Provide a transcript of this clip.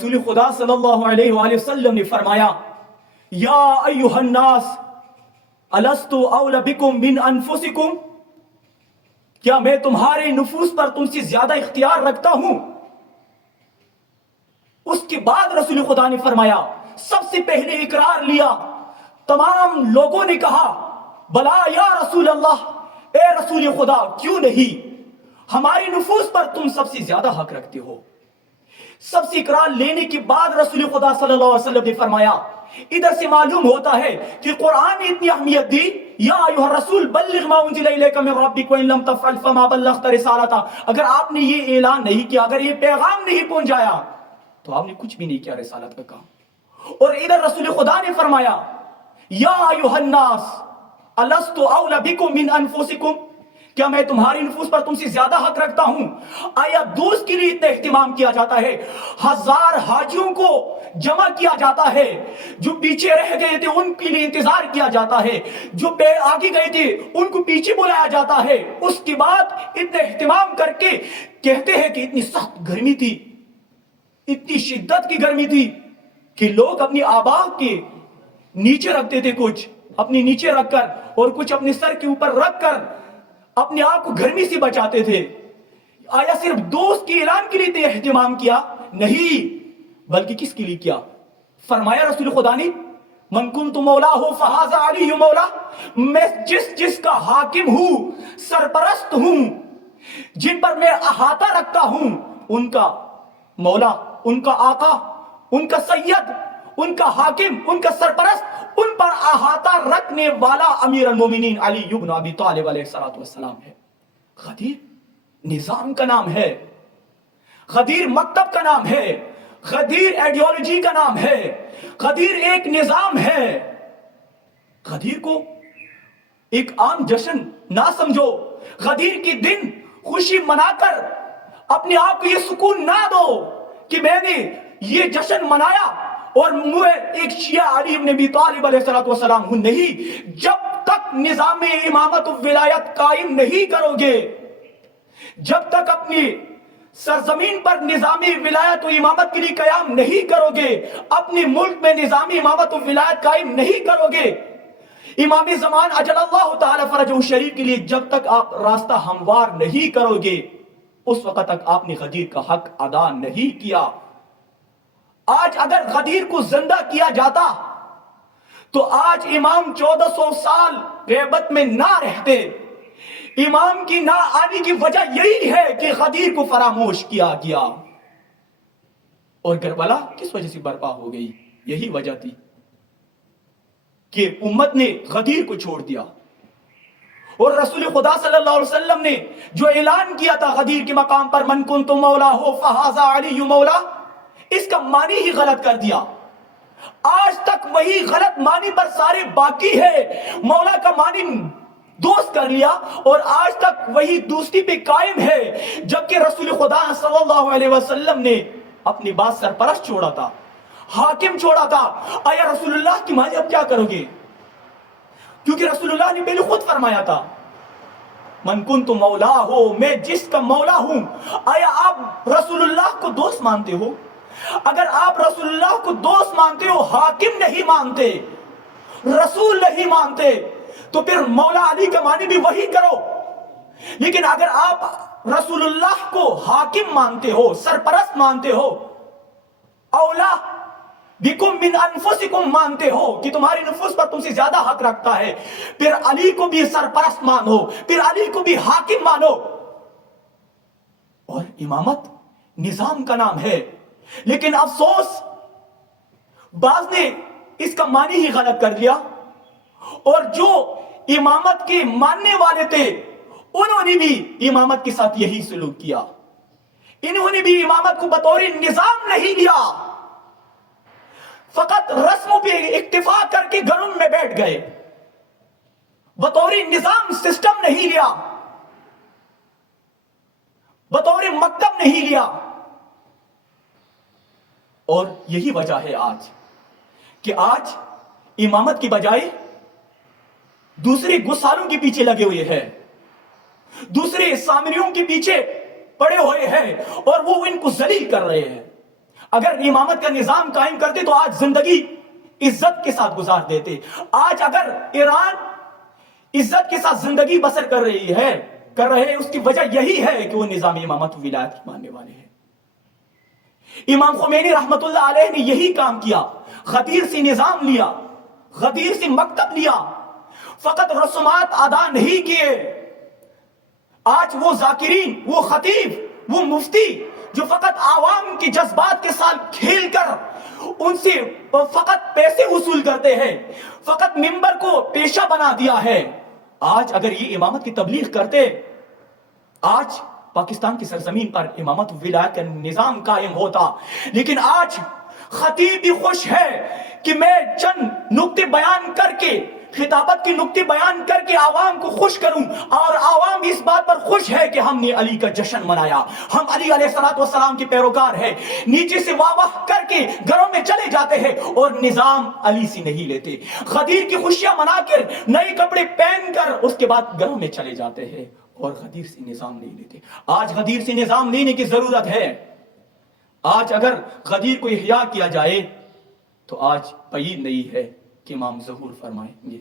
رسول خدا صلی اللہ علیہ وآلہ وسلم نے فرمایا یا ایھا الناس الست اولى بکم من انفسکم، کیا میں تمہارے نفوس پر تم سے زیادہ اختیار رکھتا ہوں؟ اس کے بعد رسول خدا نے فرمایا، سب سے پہلے اقرار لیا، تمام لوگوں نے کہا بلا یا رسول اللہ، اے رسول خدا کیوں نہیں، ہماری نفوس پر تم سب سے زیادہ حق رکھتے ہو۔ سب سے اقرار لینے کے بعد رسول خدا صلی اللہ علیہ وسلم نے فرمایا، ادھر سے معلوم ہوتا ہے کہ قرآن نے اتنی اہمیت دی، یا ایھا الرسول بلغ ما انزل الیک من ربک وان لم تفعل فما بلغت رسالتہ، اگر آپ نے یہ اعلان نہیں کیا، اگر یہ پیغام نہیں پہنچایا تو آپ نے کچھ بھی نہیں کیا رسالت کا کام۔ اور ادھر رسول خدا نے فرمایا یا ایھا الناس الست اولی بکم من انفسکم، کیا میں تمہاری نفوس پر تم سے زیادہ حق رکھتا ہوں؟ آیا دوست کے لیے اتنا اہتمام کیا جاتا ہے، 1000 حاجیوں کو جمع کیا جاتا ہے، جو پیچھے رہ گئے تھے ان کے لیے انتظار کیا جاتا ہے، جو آگے گئے تھے ان کو پیچھے بلایا جاتا ہے، اس کے بعد اتنا اہتمام کر کے کہتے ہیں کہ اتنی سخت گرمی تھی، اتنی شدت کی گرمی تھی کہ لوگ اپنی آبا کے نیچے رکھتے تھے، کچھ اپنے نیچے رکھ کر اور کچھ اپنے سر کے اوپر رکھ کر اپنے آپ کو گرمی سے بچاتے تھے۔ آیا صرف دوست کے اعلان کے لیے اہتمام کیا؟ نہیں، بلکہ کس کے لیے کیا؟ فرمایا رسول خدا نے من کنت مولاہ فہذا علی مولا، میں جس کا حاکم ہوں، سرپرست ہوں، جن پر میں احاطہ رکھتا ہوں، ان کا مولا، ان کا آقا، ان کا سید، ان کا حاکم، ان کا سرپرست، ان پر احاطہ رکھنے والا امیر المومنین علی بن ابی طالب علیہ السلام ہے۔ غدیر نظام کا نام ہے، غدیر مکتب کا نام ہے، غدیر ایڈیالوجی کا نام ہے، غدیر ایک نظام ہے۔ غدیر کو ایک عام جشن نہ سمجھو، غدیر کے دن خوشی منا کر اپنے آپ کو یہ سکون نہ دو کہ میں نے یہ جشن منایا اور میں ایک شیعہ علی بن ابی طالب علیہ السلام ہوں، نہیں، جب تک نظام امامت و ولایت قائم نہیں کرو گے، جب تک اپنی سرزمین پر نظام ولایت و امامت کے لیے قیام نہیں کرو گے، اپنے ملک میں نظام امامت و ولایت قائم نہیں کرو گے، امام زمان اجل اللہ تعالی فرجہ شریف کے لیے جب تک آپ راستہ ہموار نہیں کرو گے، اس وقت تک آپ نے غدیر کا حق ادا نہیں کیا۔ آج اگر غدیر کو زندہ کیا جاتا تو آج امام 1400 سال غیبت میں نہ رہتے۔ امام کی نہ آنے کی وجہ یہی ہے کہ غدیر کو فراموش کیا گیا، اور کربلا کس وجہ سے برپا ہو گئی؟ یہی وجہ تھی کہ امت نے غدیر کو چھوڑ دیا۔ اور رسول خدا صلی اللہ علیہ وسلم نے جو اعلان کیا تھا غدیر کے مقام پر من کنت مولا ہو فہذا علی مولا، اس کا معنی ہی غلط کر دیا۔ آج تک وہی غلط معنی پر سارے باقی ہے، مولا کا معنی دوست کر لیا اور آج تک وہی دوستی پہ قائم ہے، جبکہ رسول خدا صلی اللہ علیہ وسلم نے اپنی بات سرپرست چھوڑا تھا، حاکم چھوڑا تھا۔ آیا رسول اللہ کی مانی اب کیا کرو گے؟ کیونکہ رسول اللہ نے پہلے خود فرمایا تھا من کنت مولا ہو، میں جس کا مولا ہوں۔ آیا آپ رسول اللہ کو دوست مانتے ہو؟ اگر آپ رسول اللہ کو دوست مانتے ہو، حاکم نہیں مانتے، رسول نہیں مانتے، تو پھر مولا علی کا معنی بھی وہی کرو۔ لیکن اگر آپ رسول اللہ کو حاکم مانتے ہو، سرپرست مانتے ہو، اولا بکم من انفسکم مانتے ہو کہ تمہاری نفوس پر تم سے زیادہ حق رکھتا ہے، پھر علی کو بھی سرپرست مانو، پھر علی کو بھی حاکم مانو۔ اور امامت نظام کا نام ہے، لیکن افسوس بعض نے اس کا معنی ہی غلط کر دیا، اور جو امامت کے ماننے والے تھے انہوں نے بھی امامت کے ساتھ یہی سلوک کیا، انہوں نے بھی امامت کو بطور نظام نہیں لیا، فقط رسموں پہ اکتفا کر کے گھروں میں بیٹھ گئے، بطور نظام سسٹم نہیں لیا، بطور مکتب نہیں لیا۔ اور یہی وجہ ہے آج کہ آج امامت کی بجائے دوسرے گسالوں کے پیچھے لگے ہوئے ہیں، دوسرے سامریوں کے پیچھے پڑے ہوئے ہیں، اور وہ ان کو ذلیل کر رہے ہیں۔ اگر امامت کا نظام قائم کرتے تو آج زندگی عزت کے ساتھ گزار دیتے. آج اگر ایران عزت کے ساتھ زندگی بسر کر رہے اس کی وجہ یہی ہے کہ وہ نظام امامت و ولایت کی ماننے والے ہیں. امام خمینی رحمت اللہ علیہ نے یہی کام کیا. غدیر سے نظام لیا, غدیر سے مکتب لیا, فقط رسومات ادا نہیں کیے. آج وہ ذاکرین, وہ خطیب, وہ مفتی جو فقط عوام کے جذبات کے ساتھ کھیل کر ان سے فقط پیسے وصول کرتے ہیں, فقط منبر کو پیشہ بنا دیا ہے. آج اگر یہ امامت کی تبلیغ کرتے, آج پاکستان کی سرزمین پر امامت و ولایت کا نظام قائم ہوتا. لیکن آج خطیب بھی خوش ہے کہ میں چند نکتے بیان کر کے, خطابت کی نکتے بیان کر کے عوام کو خوش کروں, اور عوام اس بات پر خوش ہے کہ ہم نے علی کا جشن منایا, ہم علی علیہ السلام کے پیروکار ہیں. نیچے سے واہ واہ کر کے گھروں میں چلے جاتے ہیں اور نظام علی سے نہیں لیتے. غدیر کی خوشیاں منا کر, نئے کپڑے پہن کر اس کے بعد گھروں میں چلے جاتے ہیں اور غدیر سے نظام نہیں لیتے. آج غدیر سے نظام لینے کی ضرورت ہے. آج اگر غدیر کو احیا کیا جائے تو آج بعید نہیں ہے کہ امام ظہور فرمائیں گے.